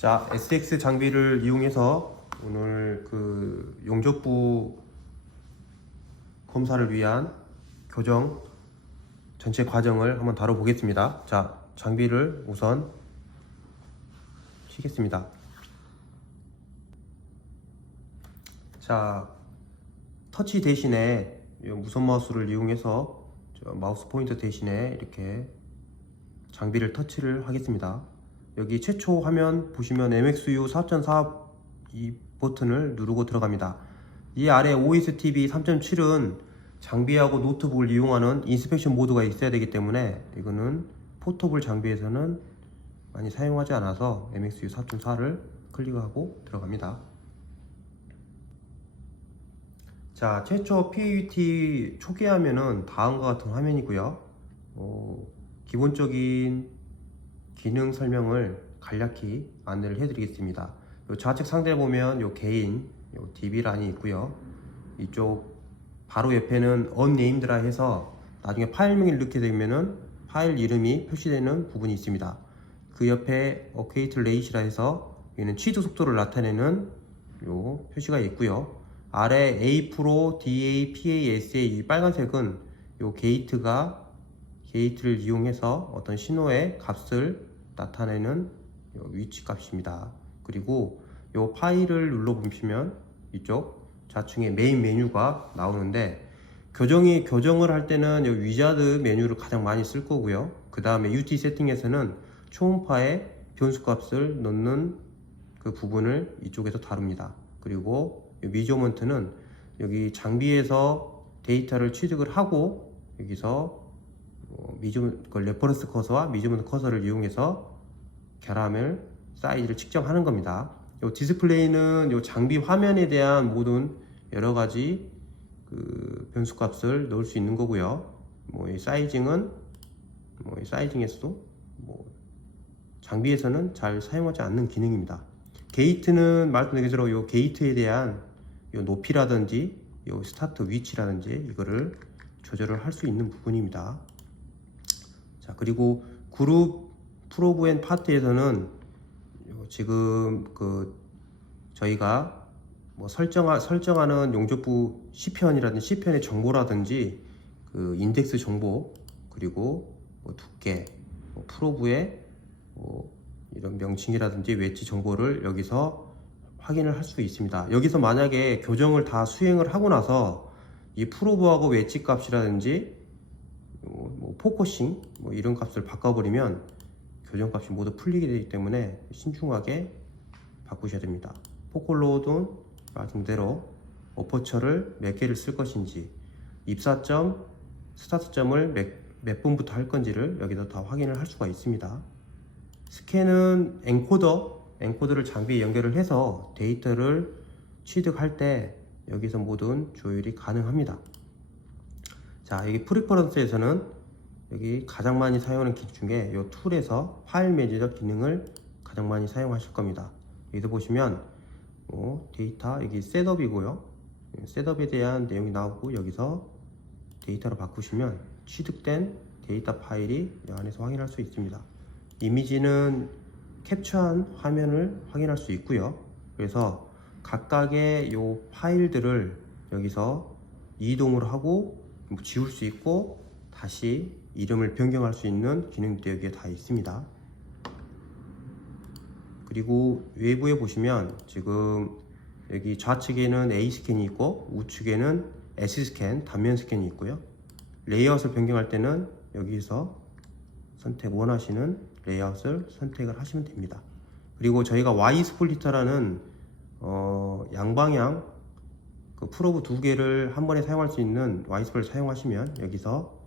자, SX 장비를 이용해서 오늘 그 용접부 검사를 위한 교정 전체 과정을 한번 다뤄보겠습니다. 자, 장비를 우선 키겠습니다. 자, 터치 대신에 이 무선 마우스를 이용해서 저 마우스 포인터 대신에 이렇게 장비를 터치를 하겠습니다. 여기 최초 화면 보시면 MXU 4.4이 버튼을 누르고 들어갑니다. 이 아래 OSTV 3.7은 장비하고 노트북을 이용하는 인스펙션 모드가 있어야 되기 때문에 이거는 포터블 장비에서는 많이 사용하지 않아서 MXU 4.4를 클릭하고 들어갑니다. 자, 최초 PAUT 초기 화면은 다음과 같은 화면이고요. 어, 기본적인 기능 설명을 간략히 안내를 해드리겠습니다. 요 좌측 상단에 보면 요 개인, 요 DB란이 있고요. 이쪽 바로 옆에는 unnamed라 해서 나중에 파일명을 넣게 되면은 파일 이름이 표시되는 부분이 있습니다. 그 옆에 어케이트 레이시라 해서 얘는 취득 속도를 나타내는 요 표시가 있고요. 아래 A 프로, DA, PA, SA 이 빨간색은 요 게이트가 게이트를 이용해서 어떤 신호의 값을 나타내는 요 위치 값입니다. 그리고 요 파일을 눌러 보시면 이쪽 좌측에 메인 메뉴가 나오는데 교정이 교정을 할 때는 요 위자드 메뉴를 가장 많이 쓸 거고요. 그 다음에 UT 세팅에서는 초음파의 변수 값을 넣는 그 부분을 이쪽에서 다룹니다. 그리고 미저먼트는 여기 장비에서 데이터를 취득을 하고 여기서 어, 미저 그 레퍼런스 커서와 미저먼트 커서를 이용해서 결함을 사이즈를 측정하는 겁니다. 요 디스플레이는 요 장비 화면에 대한 모든 여러 가지 그 변수 값을 넣을 수 있는 거고요. 뭐 이 사이징은 뭐 이 사이징에서도 뭐 장비에서는 잘 사용하지 않는 기능입니다. 게이트는 말씀드린 것처럼 요 게이트에 대한 요 높이라든지 요 스타트 위치라든지 이거를 조절을 할 수 있는 부분입니다. 자 그리고 그룹 프로브 앤 파트에서는 요 지금 그 저희가 뭐 설정하, 설정하는 용접부 시편이라든지 시편의 정보라든지 그 인덱스 정보 그리고 뭐 두께 뭐 프로브의 뭐 이런 명칭이라든지 웨지 정보를 여기서 확인을 할 수 있습니다. 여기서 만약에 교정을 다 수행을 하고 나서 이 프로브하고 웨지 값이라든지 뭐, 뭐 포커싱 뭐 이런 값을 바꿔버리면 교정 값이 모두 풀리게 되기 때문에 신중하게 바꾸셔야 됩니다. 포콜로드는 말씀 대로 어퍼처를 몇 개를 쓸 것인지 입사점, 스타트점을 몇, 몇 분부터 할 건지를 여기서 다 확인을 할 수가 있습니다. 스캔은 엔코더, 엔코더를 장비에 연결을 해서 데이터를 취득할 때 여기서 모든 조율이 가능합니다. 자, 여기 프리퍼런스에서는 여기 가장 많이 사용하는 기능 중에 이 툴에서 파일 매니저 기능을 가장 많이 사용하실 겁니다. 여기서 보시면 어, 데이터 여기 셋업이고요. 예, 셋업에 대한 내용이 나오고 여기서 데이터로 바꾸시면 취득된 데이터 파일이 이 안에서 확인할 수 있습니다. 이미지는 캡처한 화면을 확인할 수 있고요. 그래서 각각의 요 파일들을 여기서 이동을 하고 뭐 지울 수 있고 다시 이름을 변경할 수 있는 기능도 여기에 다 있습니다. 그리고 외부에 보시면 지금 여기 좌측에는 A 스캔이 있고 우측에는 S 스캔 단면 스캔이 있고요. 레이아웃을 변경할 때는 여기서 선택 원하시는 레이아웃을 선택을 하시면 됩니다. 그리고 저희가 Y 스플리터라는 어, 양방향 그 프로브 두 개를 한 번에 사용할 수 있는 Y 스플을 사용하시면 여기서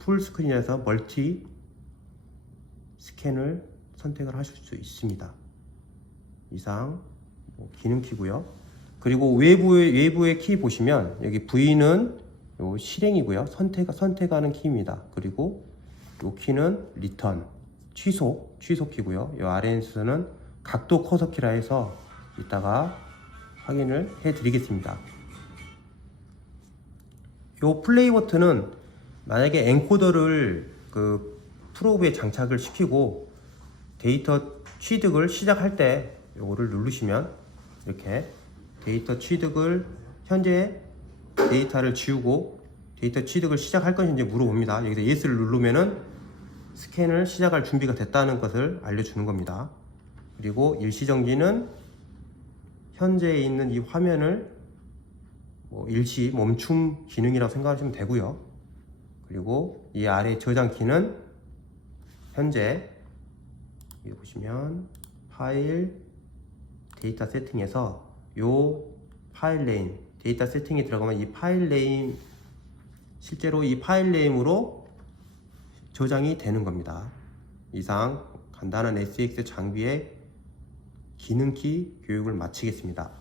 풀 스크린에서 멀티 스캔을 선택을 하실 수 있습니다. 이상 뭐 기능 키고요. 그리고 외부의 외부의 키 보시면 여기 V는 요 실행이고요. 선택 선택하는 키입니다. 그리고 요 키는 리턴 취소 취소 키고요. 요 아래에서는 각도 커서 키라 해서 이따가 확인을 해 드리겠습니다. 요 플레이 버튼은 만약에 엔코더를 그 프로브에 장착을 시키고 데이터 취득을 시작할 때 요거를 누르시면 이렇게 데이터 취득을 현재 데이터를 지우고 데이터 취득을 시작할 것인지 물어봅니다. 여기서 예스를 누르면은 스캔을 시작할 준비가 됐다는 것을 알려주는 겁니다. 그리고 일시정지는 현재 있는 이 화면을 뭐 일시 멈춤 기능이라고 생각하시면 되고요. 그리고 이 아래 저장 키는 현재 여기 보시면 파일 데이터 세팅에서 요 파일 네임 데이터 세팅에 들어가면 이 파일 네임 실제로 이 파일 네임으로 저장이 되는 겁니다. 이상 간단한 SX 장비의 기능키 교육을 마치겠습니다.